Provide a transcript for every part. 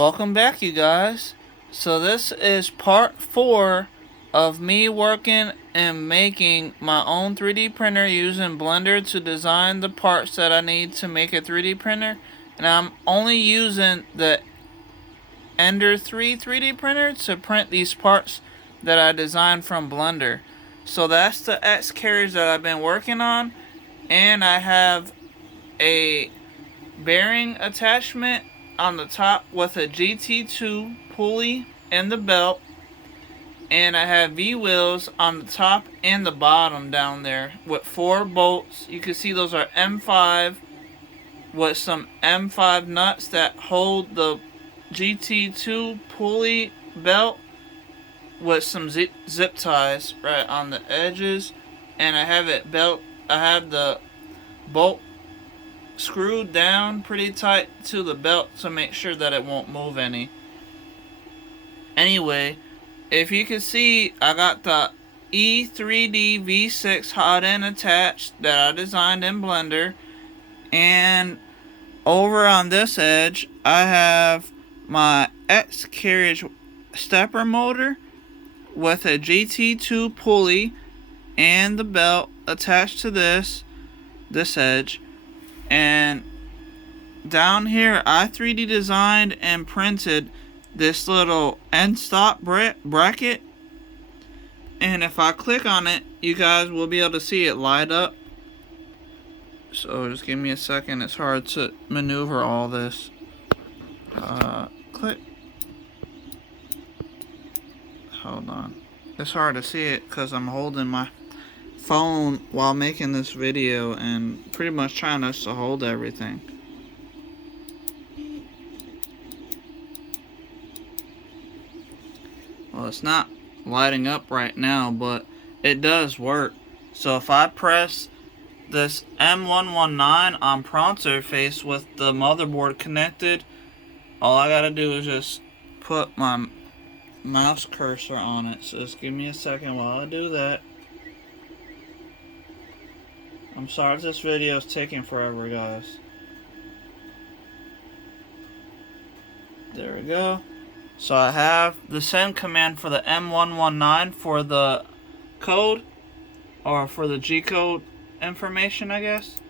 Welcome back, you guys. So this is part 4 of me working and making my own 3D printer using Blender to design the parts that I need to make a 3D printer. And I'm only using the Ender 3 3D printer to print these parts that I designed from Blender. So that's the X carriage that I've been working on. And I have a bearing attachment on the top with a GT2 pulley and the belt, and I have V-wheels on the top and the bottom down there with 4 bolts. You can see those are M5 with some M5 nuts that hold the GT2 pulley belt with some zip ties right on the edges, and I have the bolt screwed down pretty tight to the belt to make sure that it won't move any. Anyway, if you can see, I got the E3D V6 hot end attached that I designed in Blender, and over on this edge I have my X carriage stepper motor with a GT2 pulley and the belt attached to this edge. And down here, I 3D designed and printed this little end stop bracket. And if I click on it, you guys will be able to see it light up. So just give me a second. It's hard to maneuver all this. Click. Hold on. It's hard to see it because I'm holding my phone while making this video and pretty much trying us to hold everything. Well, it's not lighting up right now, but it does work. So if I press this M119 on prompt surface with the motherboard connected, all I gotta do is just put my mouse cursor on it. So just give me a second while I do that. I'm sorry if this video is taking forever, guys. There we go. So I have the send command for the M119 for the code, or for the G-code information, I guess.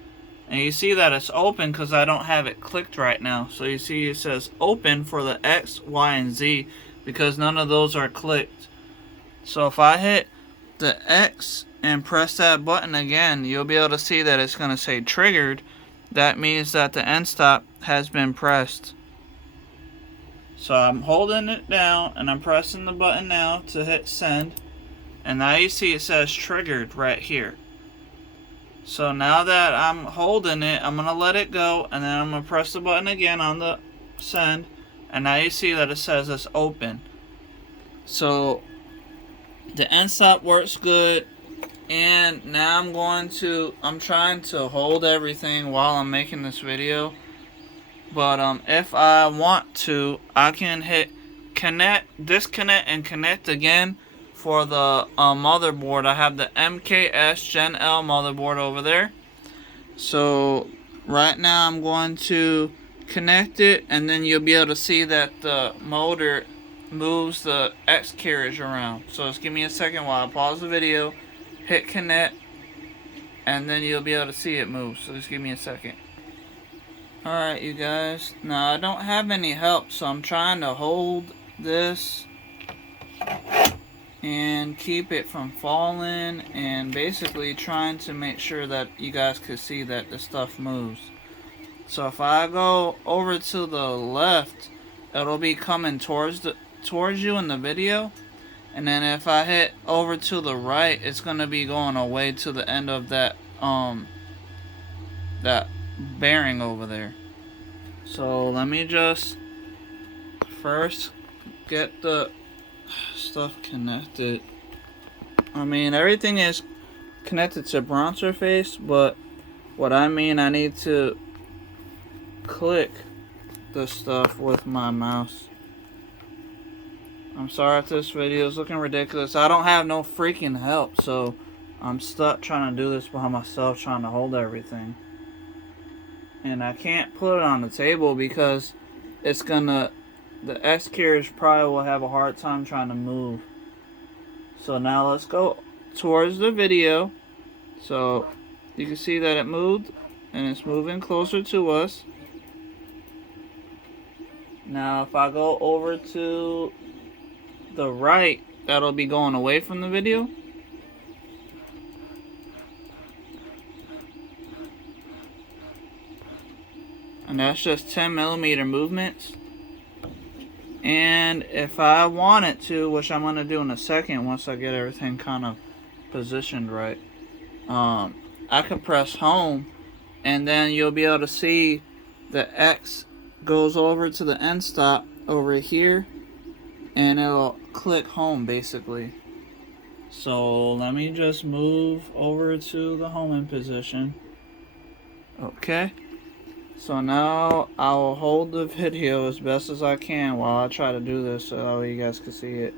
And you see that it's open because I don't have it clicked right now. So you see it says open for the X, Y, and Z because none of those are clicked. So if I hit the X and press that button again, you'll be able to see that it's going to say triggered. That means that the end stop has been pressed. So I'm holding it down and I'm pressing the button now to hit send, and now you see it says triggered right here. So now that I'm holding it, I'm going to let it go, and then I'm going to press the button again on the send, and now you see that it says it's open. So the end stop works good. And now I'm trying to hold everything while I'm making this video. But if I want to, I can hit disconnect and connect again for the motherboard. I have the MKS Gen L motherboard over there. So right now I'm going to connect it, and then you'll be able to see that the motor moves the X carriage around. So just give me a second while I pause the video, hit connect, and then you'll be able to see it move. So just give me a second. Alright, you guys, now I don't have any help, so I'm trying to hold this and keep it from falling, and basically trying to make sure that you guys can see that the stuff moves. So if I go over to the left, it'll be coming towards you in the video. And then if I hit over to the right, it's gonna be going away to the end of that bearing over there. So let me just first get the stuff connected. I mean, everything is connected to prompt surface, but what I mean, I need to click the stuff with my mouse. I'm sorry if this video is looking ridiculous. I don't have no freaking help, so I'm stuck trying to do this by myself, trying to hold everything. And I can't put it on the table because it's gonna the X carriage probably will have a hard time trying to move. So now let's go towards the video. So you can see that it moved and it's moving closer to us. Now if I go over to the right, that'll be going away from the video. And that's just 10mm movements. And if I wanted to, which I'm going to do in a second once I get everything kind of positioned right, I could press home and then you'll be able to see the X goes over to the end stop over here and it'll click home basically. So let me just move over to the homing position. Okay. So now I will hold the video as best as I can while I try to do this so you guys can see it.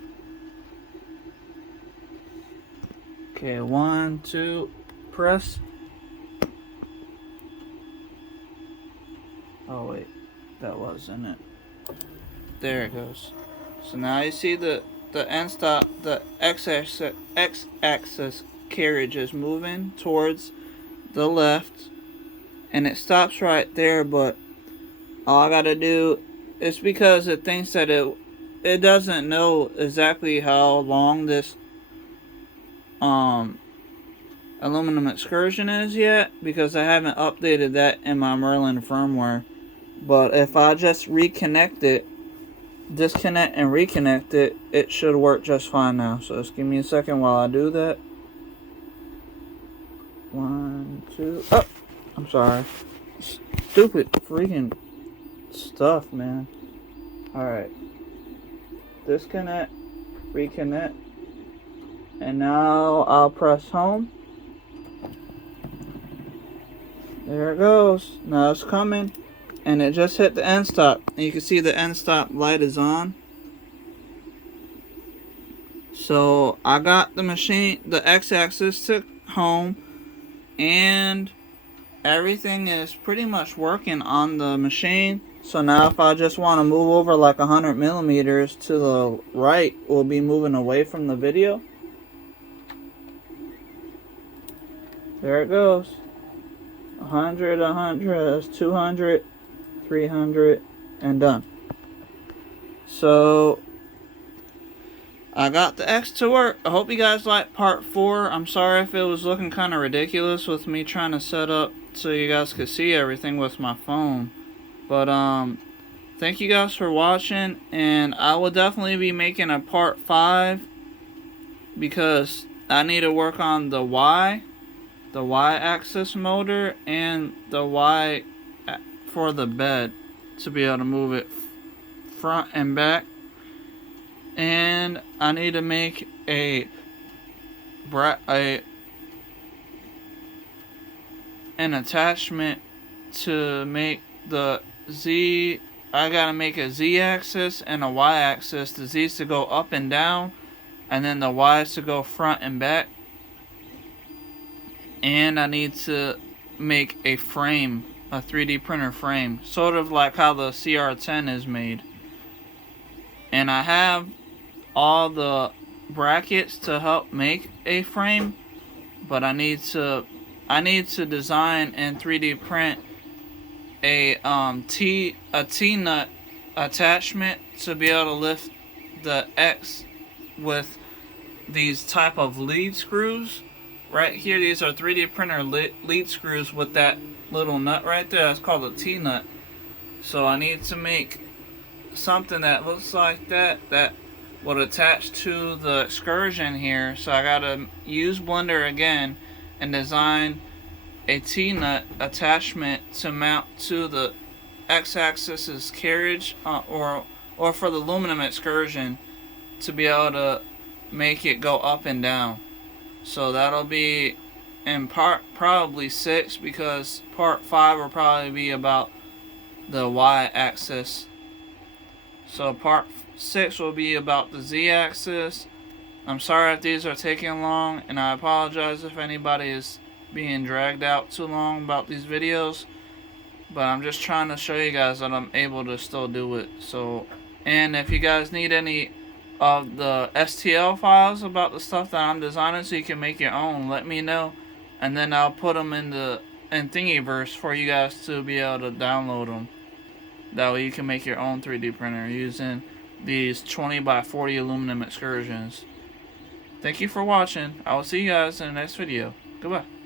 Okay, 1, 2, press. Oh wait, that wasn't it. There it goes. So now you see the end stop, the X-axis carriage is moving towards the left. And it stops right there, but all I gotta do is because it thinks that it doesn't know exactly how long this aluminum excursion is yet, because I haven't updated that in my Merlin firmware. But if I just reconnect it, disconnect and reconnect it, it should work just fine now. So just give me a second while I do that. 1, 2, oh! I'm sorry. Stupid freaking stuff, man. Alright. Disconnect. Reconnect. And now I'll press home. There it goes. Now it's coming. And it just hit the end stop. And you can see the end stop light is on. So I got the machine, the X-axis to home. And everything is pretty much working on the machine. So now if I just want to move over like 100mm to the right, we'll be moving away from the video. There it goes. 100, 100, 200, 300, and done. So I got the X to work. I hope you guys liked part 4. I'm sorry if it was looking kind of ridiculous with me trying to set up so you guys could see everything with my phone. But thank you guys for watching, and I will definitely be making a part 5 because I need to work on the Y-axis motor and the Y for the bed to be able to move it front and back. And I need to make an attachment to make the Z. I gotta make a Z-axis and a Y-axis. The Z's to go up and down, and then the Y's to go front and back. And I need to make a frame, a 3D printer frame, sort of like how the CR10 is made. And I have all the brackets to help make a frame, but I need to design and 3D print a T-nut attachment to be able to lift the X with these type of lead screws right here. These are 3D printer lead screws with that little nut right there. That's called a T-nut. So I need to make something that looks like that would attach to the excursion here. So I gotta use Blender again and design a T-nut attachment to mount to the X-axis carriage or for the aluminum excursion to be able to make it go up and down. So that'll be in part probably 6, because part 5 will probably be about the Y-axis. So part 6 will be about the Z-axis. I'm sorry if these are taking long, and I apologize if anybody is being dragged out too long about these videos, but I'm just trying to show you guys that I'm able to still do it. So And if you guys need any of the STL files about the stuff that I'm designing so you can make your own, let me know. And then I'll put them in Thingiverse for you guys to be able to download them. That way you can make your own 3D printer using these 20 by 40 aluminum excursions. Thank you for watching. I will see you guys in the next video. Goodbye.